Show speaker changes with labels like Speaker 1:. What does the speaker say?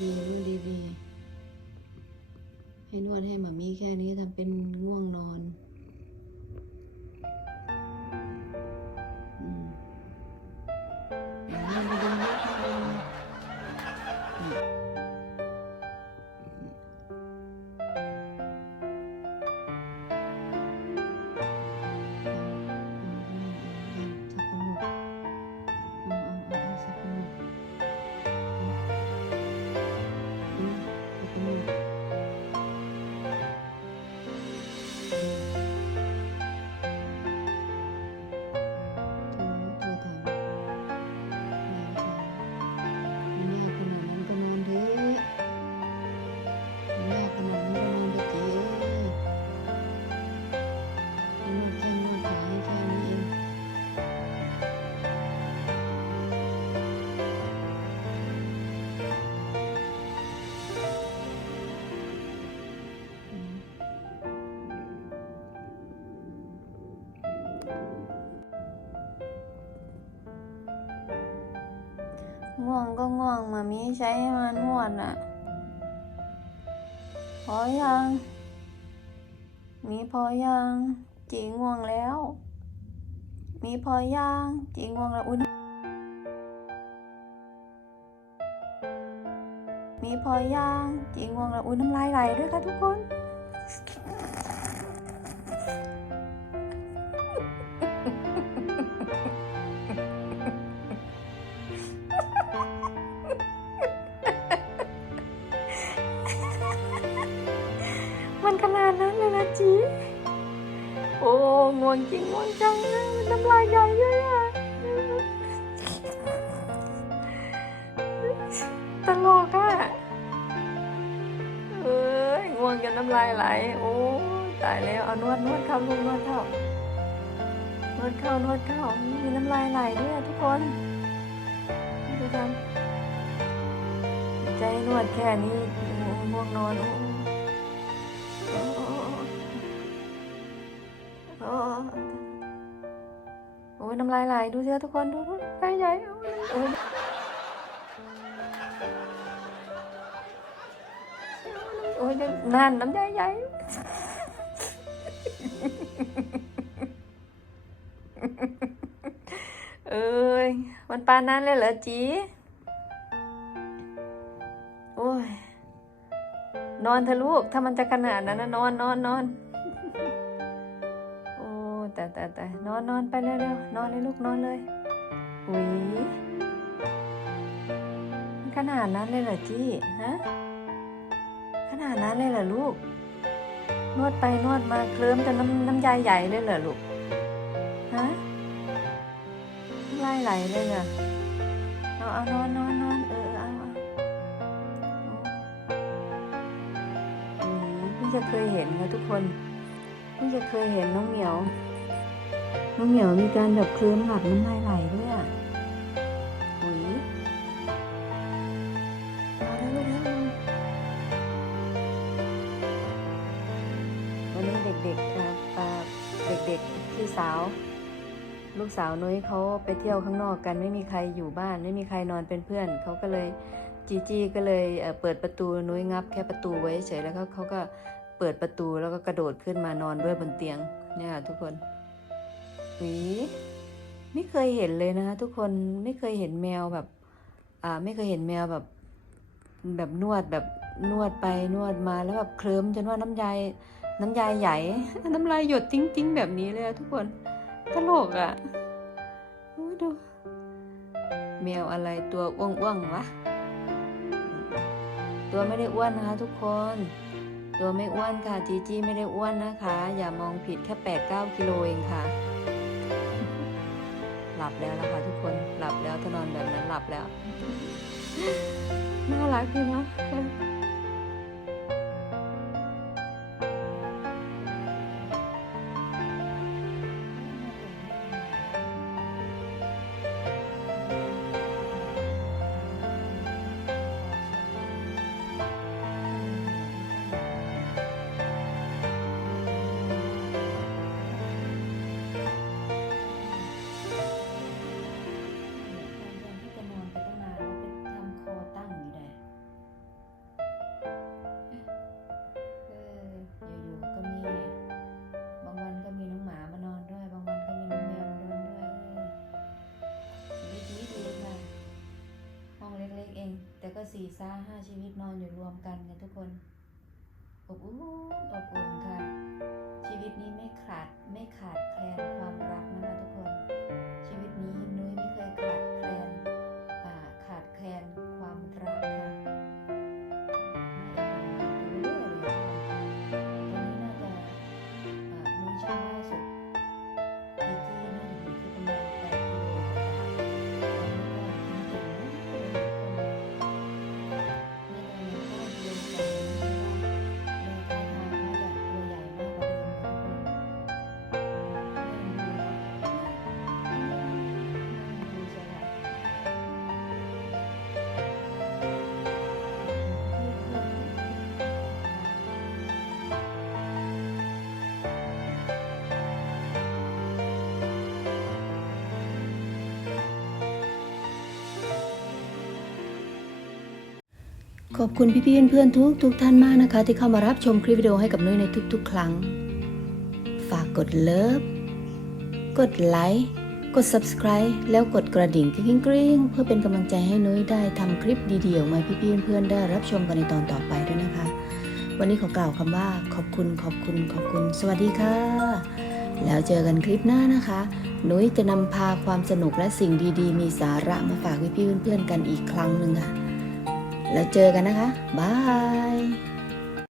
Speaker 1: ดีๆ นวดดีๆ ให้นวดให้หมามีแค่นี้ทำเป็นง่วงนอน ง่วง
Speaker 2: ก็ง่วงมามีใช้มานวดน่ะ พอยัง มีพอยังจีง่วงแล้ว มีพอยังจีง่วงแล้วอุ้ยมีพอยังจีง่วงแล้วอุ้ยน้ำลายไหลด้วยค่ะทุกคน ง่วงจริงง่วงจังนะมันน้ำลายใหญ่เยอะตลกอะเอ้ยง่วงจนน้ำลายไหล โอ้ตายแล้วเอานวดนวดเข้าลูกนวดเข้านวดเข้านวดเข้ามีน้ำลายไหลด้วยทุกคนดูทำใจนวดแค่นี้ง่วงนอนโโอ้ยน้ำลายไหลดูเถอะทุกคนดูดูใจใหญ่โอ้ยโอ้ยนั่นน้ำใจใหญ่เอ้ยมันปานนั้นเลยเหรอจีโอ้ยนอนเถอะลูก ถ้ามันจะขนาดนั้นนะนอนนอนนอน แต่นอนนอนไปเร็วๆนอนเลยลูกนอนเลยอุ้ยขนาดนั้นเลยเหรอจี้ฮะขนาดนั้นเลยเหรอลูก นวดไปนวดมาเคลิ้มจนน้ำน้ำยายใหญ่เลยเหรอลูกฮะน้ำลายไหลเลยเหรอเอาเอานอนนอนนอนเออเอาเอาโอ้ยเพิ่งจะเคยเห็นนะทุกคนเพิ่งจะเคยเห็นน้องเหมียว น้องเหมียวมีการแบบเคลิ้มหลับน้ำลายไหลด้วยอะหุยมาแล้วลูกแล้ววันนี้เด็กๆอ่าเด็กๆพี่สาว ลูกสาวนุ้ยเขาไปเที่ยวข้างนอกกันไม่มีใครอยู่บ้าน ไม่มีใครนอนเป็นเพื่อนเขาก็เลยจีจี้ก็เลยเปิดประตูนุ้ยงับ แค่ประตูไว้เฉยแล้วเขาเขาก็เปิดประตูแล้วก็กระโดดขึ้นมานอนด้วยบนเตียงเนี่ยค่ะทุกคน หวี ไม่เคยเห็นเลยนะคะทุกคนไม่เคยเห็นแมวแบบ อ่าไม่เคยเห็นแมวแบบ แบบนวดแบบนวดไปนวดมาแล้วแบบเคลิ้มจนว่าน้ำยายน้ำยายใหญ่ น้ำลายหยดติ้งๆแบบนี้เลยอะทุกคนตลกอะ่ะดูแมวอะไรตัวอ้วนๆวะตัวไม่ได้อ้วนนะคะ ทุกคน ตัวไม่อ้วนค่ะจีจี้ไม่ได้อ้วนนะคะ อย่ามองผิดแค่แปดเก้ากิโลเองค่ะ ลับแล้วนะคะทุกคนหลับแล้วถ้านอนแบบนั้นหลับแล้ว น่ารักดีเนาะ ซ่าห้าชีวิตนอนอยู่รวมกันกันทุกคนอบอุ่นอบอุ่นค่ะ ชีวิตนี้ไม่ขาดไม่ขาดแคลนความรักนะคะทุกคน ชีวิตนี้ ขอ
Speaker 1: บคุณพี่ๆเพื่อนๆทุกทุกท่านมากนะคะ ที่เข้ามารับชมคลิปวิดีโอให้กับนุ้ยในทุก ๆ ครั้ง ฝากกดเลิฟ กดไลค์ กด subscribe แล้วกดกระดิ่งกริ๊งกริ๊งเพื่อเป็นกำลังใจให้นุ้ยได้ทำคลิปดีๆออกมาพี่ๆเพื่อนๆได้รับชมกันในตอนต่อไปด้วยนะคะ วันนี้ขอกล่าวคำว่าขอบคุณขอบคุณขอบคุณ สวัสดีค่ะ แล้วเจอกันคลิปหน้านะคะนุ้ยจะนำพาความสนุกและสิ่งดีๆ มีสาระมาฝากพี่ๆเพื่อนๆกันอีกครั้งหนึ่งค่ะ แล้วเจอกันนะคะ บาย